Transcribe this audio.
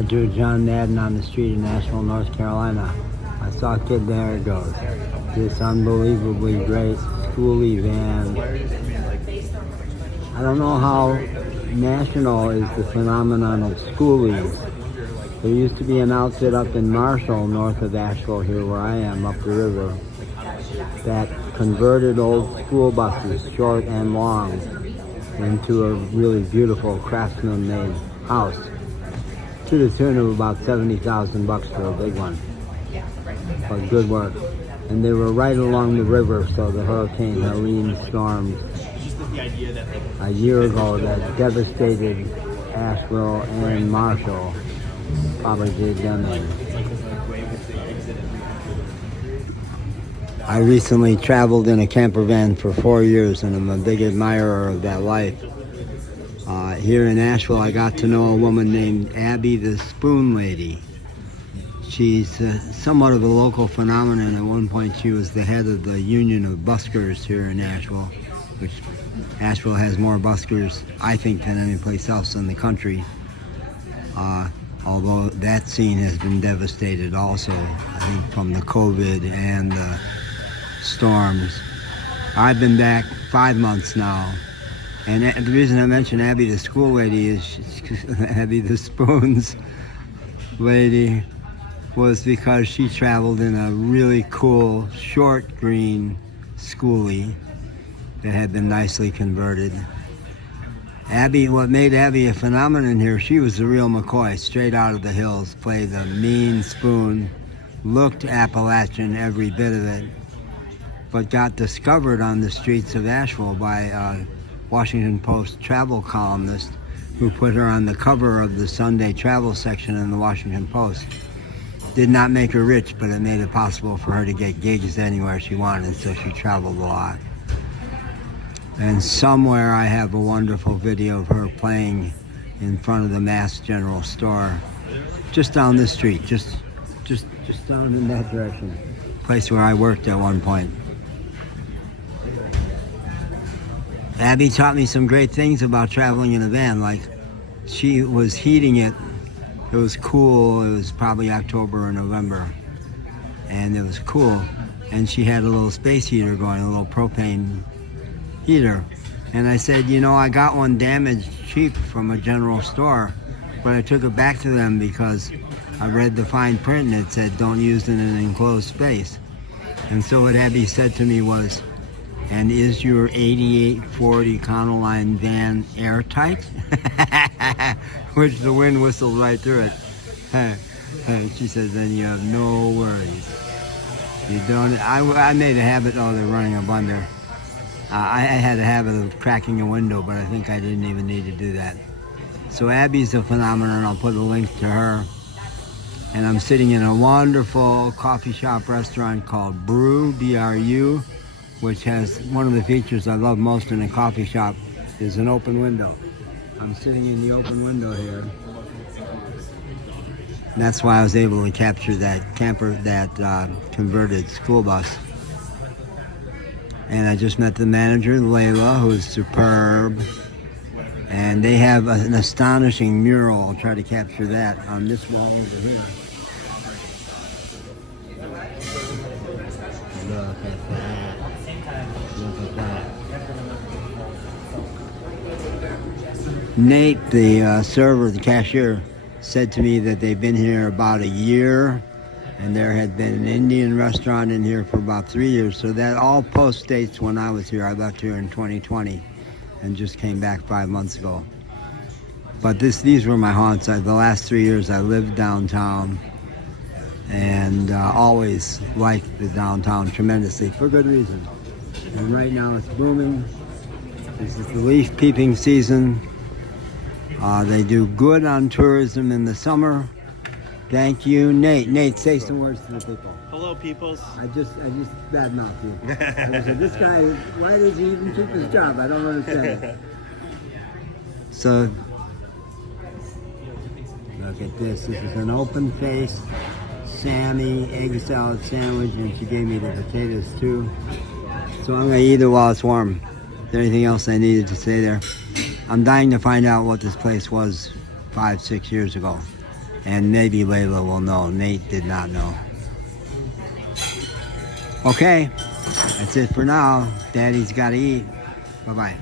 Roger John Madden on the street in Asheville, North Carolina. I saw a kid, there it goes. This unbelievably great schoolIe van. I don't know how national is the phenomenon of schoolies. There used to be an outfit up in Marshall, north of Asheville here where I am, up the river, that converted old school buses, short and long, into a really beautiful craftsman-made house to the tune of about $70,000 for a big one. But good work. And they were right along the river, so the Hurricane Helene storms a year ago that devastated Asheville and Marshall probably did them in. I recently traveled in a camper van for 4 years, and I'm a big admirer of that life. Here in Asheville, I got to know a woman named Abby the Spoon Lady. She's somewhat of a local phenomenon. At one point, she was the head of the Union of Buskers here in Asheville, which Asheville has more buskers, I think, than any place else in the country. Although that scene has been devastated also, I think, from the COVID and the storms. I've been back 5 months now. And the reason I mention Abby the School Lady is Abby the Spoons Lady was because she traveled in a really cool short green schoolIe that had been nicely converted. Abby, what made Abby a phenomenon here, she was the real McCoy, straight out of the hills, played a mean spoon, looked Appalachian, every bit of it, but got discovered on the streets of Asheville by a Washington Post travel columnist who put her on the cover of the Sunday travel section in the Washington Post. Did not make her rich, but it made it possible for her to get gigs anywhere she wanted, so she traveled a lot. And somewhere I have a wonderful video of her playing in front of the Mass General Store, just down the street, just down in that direction, place where I worked at one point. Abby taught me some great things about traveling in a van, like she was heating it. It was cool. It was probably October or November, and it was cool. And she had a little space heater going, a little propane heater. And I said, you know, I got one damaged cheap from a general store, but I took it back to them because I read the fine print and it said don't use it in an enclosed space. And so what Abby said to me was, and is your 8840 Econoline van airtight? Which the wind whistled right through it. She says, then you have no worries. You don't. I made a habit, they're running up under. I had a habit of cracking a window, but I think I didn't even need to do that. So Abby's a phenomenon. I'll put a link to her. And I'm sitting in a wonderful coffee shop restaurant called Bru, B-R-U, which has one of the features I love most in a coffee shop is an open window. I'm sitting in the open window here. And that's why I was able to capture that converted school bus. And I just met the manager, Layla, who's superb. And they have an astonishing mural. I'll try to capture that on this wall over here. Look at that. Look at that. Nate, the server, the cashier, said to me that they've been here about a year, and there had been an Indian restaurant in here for about 3 years. So that all post-dates when I was here. I left here in 2020 and just came back 5 months ago. But these were my haunts. The last 3 years I lived downtown and always liked the downtown tremendously for good reason. And right now it's booming. This is the leaf peeping season. They do good on tourism in the summer. Thank you, Nate. Nate, say some words to the people. Hello, peoples. I just badmouthed you. I said, this guy, why does he even keep his job? I don't understand it. So, look at this. This is an open-faced Sammy egg salad sandwich, and she gave me the potatoes too. So I'm gonna eat it while it's warm. Is there anything else I needed to say there? I'm dying to find out what this place was 5-6 years ago. And maybe Layla will know. Nate did not know. Okay, that's it for now. Daddy's got to eat. Bye-bye.